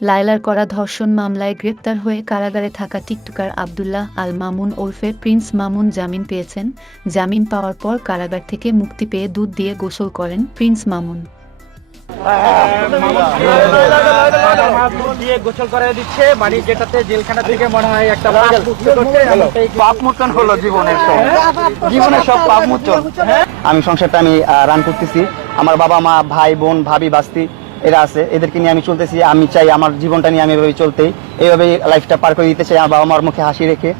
লায়লার করা ধর্ষণ মামলায় গ্রেপ্তার হয়ে কারাগারে থাকা টিকটকার আব্দুল্লাহ আল মামুন ওরফে প্রিন্স মামুন জামিন পেয়েছেন। জামিন পাওয়ার পর কারাগার থেকে মুক্তি পেয়ে দুধ দিয়ে গোসল করেন প্রিন্স মামুন। গোসল করে দিচ্ছে মানে যেটাতে জেলখানা থেকে মনে হয় একটা পাপ মোচন হলো জীবনের সব পাপ মোচন। আমি সংসারটা রান করতেছি, আমার বাবা মা ভাই বোন ভাবি বাস্তি এরা আছে, এদেরকে নিয়ে আমি চলতেছি। আমি চাই আমার জীবনটা নিয়ে আমি এভাবে চলতেই, এইভাবেই লাইফটা পার করে দিতে চাই আমার বাবা মার মুখে হাসি রেখে।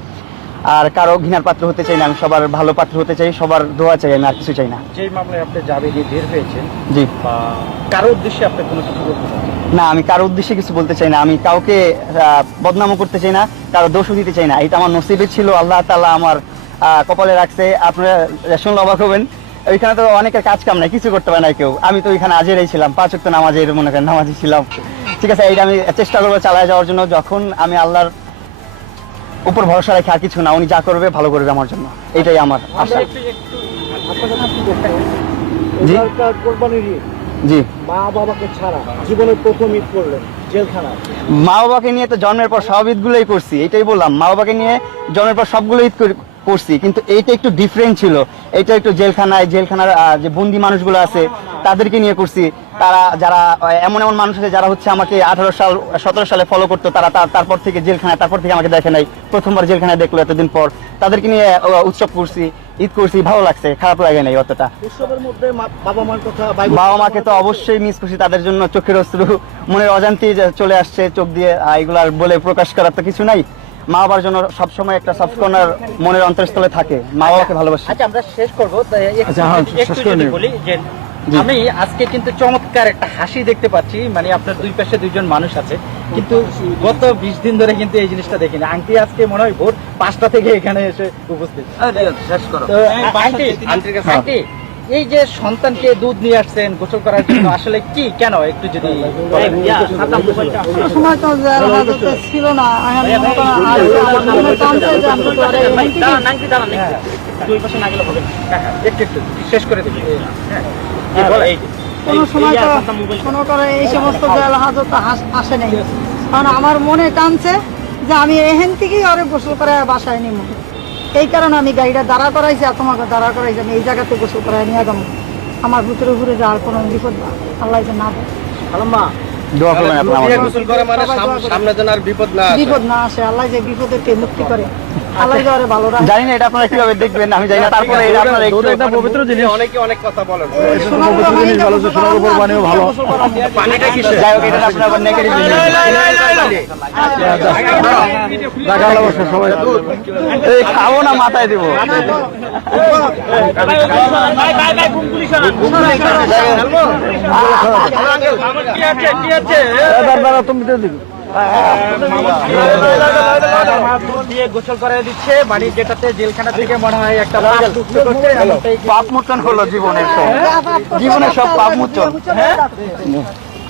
আর কারো ঘৃণার পাত্র হতে চাই না, আমি সবার ভালো পাত্র হতে চাই, সবার দোয়া চাই, আমি আর কিছু চাই না। যেই মামলায় আপনি জামিনে বের হয়েছেন, জি, কারো উদ্দেশ্যে আপনি কোনো কিছু বলতে চান না? আমি কারো উদ্দেশ্যে কিছু বলতে চাই না, আমি কাউকে বদনামও করতে চাই না, কারো দোষও দিতে চাই না। এটা আমার নসিবে ছিল, আল্লাহ তাআলা আমার কপালে রাখছে। আপনারা শুনলে অবাক হবেন, ওইখানে তো অনেকের কাজ কাম নাই, কিছু করতে পারে না কেউ। আমি তো ওইখানে আজেরাই ছিলাম, 5 ওয়াক্ত নামাজের মনে করেন নামাজি ছিলাম। ঠিক আছে, এইটা আমি চেষ্টা করবো চালায় যাওয়ার জন্য। যখন আমি আল্লাহর উপর ভরসা রাখি, আর কিছু না, উনি যা করবে ভালো করবে আমার জন্য, এটাই আমার আশা। জি জি, মা বাবাকে ছাড়া জীবনের প্রথম ঈদ করলেন জেলখানায়। মা বাবাকে নিয়ে তো জন্মের পর সব ঈদগুলোই করছি, এটাই বললাম। মা বাবাকে নিয়ে জন্মের পর সবগুলো ঈদ করছি, কিন্তু এইটা একটু ডিফারেন্ট ছিল। এটা একটু জেলখানার যে বন্দি মানুষগুলো আছে তাদেরকে নিয়ে করছি। তারা যারা এমন মানুষ আছে যারা হচ্ছে আমাকে 17 সালে ফলো করতো, তারা তারপর থেকে জেলখানায়, তারপর থেকে আমাকে দেখে নাই, প্রথমবার জেলখানায় দেখলো এতদিন পর। তাদেরকে নিয়ে উৎসব করছি, ঈদ করছি, ভালো লাগছে, খারাপ লাগে নাই অতটা। উৎসবের মধ্যে বাবা মার কথা, বাবা মাকে তো অবশ্যই মিস করছি, তাদের জন্য চোখের অশ্রু মনের অজান্তেই চলে আসছে চোখ দিয়ে। এগুলো আর বলে প্রকাশ করার তো কিছু নাই। মা বাবার জন্য সবসময় একটা সফট কর্নার মনের অন্তরস্থলে থাকে, মা বাবাকে ভালোবাসি। আচ্ছা, আমরা শেষ করবো। একটু যদি বলি যে আমি আজকে কিন্তু চমৎকার একটা হাসি দেখতে পাচ্ছি, মানে আপনার দুই পাশে দুইজন মানুষ আছে, কিন্তু গত 20 দিন ধরে কিন্তু এই জিনিসটা দেখিনি। আন্টি আজকে মনে হয় ভোর 5টা থেকে এখানে এসে উপস্থিত। তো আন্টি, এই যে সন্তানকে দুধ নিয়ে আসছেন গোসল করার জন্য, আসলে কি কেন একটু যদি সময় তো ছিল না। একটু শেষ করে দিবি। কোনো সময় তো মনে করে এই সমস্ত জেল হাজত আসে নাই, কারণ আমার মনে টানছে যে আমি এখান থেকেই আরে গোসল করে বাসায় নিব। এই কারণে আমি গাড়িটা দাঁড়া করাইছি, আর তোমাকে দাঁড়া করাইছি আমি এই জায়গাতে গোসল করাই নিয়ে যাবো। আমার ভিতরে ঘুরে যাওয়ার কোনো বিপদ আল্লাহ না দেয়। দোয়া করবেন আপনারা গোসল করে মানে সামনে যেন আর বিপদ না আসে, আল্লাহ যে বিপদেরকে মুক্তি করে, আল্লাহ যে আরে ভালো রাখে। জানি না এটা আপনারা কিভাবে দেখবেন, আমি জানি না। তারপরে এটা আপনারা একটু একটা পবিত্র জিনিস, অনেকে অনেক কথা বলেন। সোনার উপর পানিও ভালো। পানিটা কি যাই হোক, এটা আপনারা আবার নেগেটিভ এই খাবো না, মাথায় দিব। গোসল করে দিচ্ছে মানে যেটাতে জেলখানা থেকে মনে হয় একটা পাপ মোচন হলো জীবনের সব পাপ মোচন।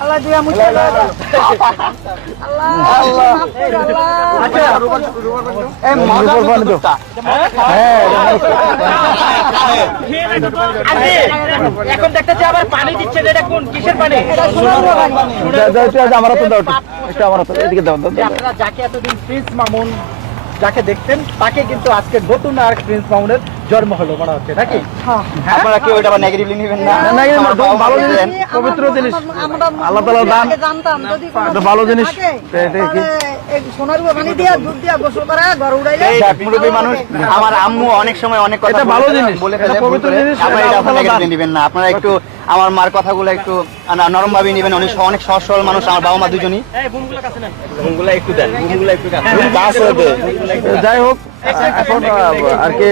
আল্লাহ দিয়া মুছে আল্লাহ এখন দেখতেছি আবার পানি দিচ্ছে, এটা কোন কিসের পানি? আপনারা যাকে এতদিন প্রিন্স মামুন যাকে দেখতেন, তাকে কিন্তু আজকে নতুন আর প্রিন্স মামুনের জন্ম হলো মনে হচ্ছে, নাকি? আপনারা কেউ এটা নেগেটিভলি নেবেন না, ভালো জিনিস, পবিত্র জিনিস, আল্লাহ তাআলার দান, জানতাম যদি ভালো জিনিস। সোনার উপর পানি দিয়া দুধ দিয়া গোসল করা ঘর উড়াইলে মুরব্বী মানুষ। আমার আম্মু অনেক সময় অনেক কথা ভালো জিনিস বলে ফেলে, পবিত্র জিনিস। আপনারা এটা নেগেটিভলি নেবেন না, আপনারা একটু আমার মার কথাগুলো একটু নরম ভাবে নেবেন। অনেক সহজ সরল মানুষ আমার বাবা মা দুজনই। একটু দেন, একটু যাই হোক, এখন আর কি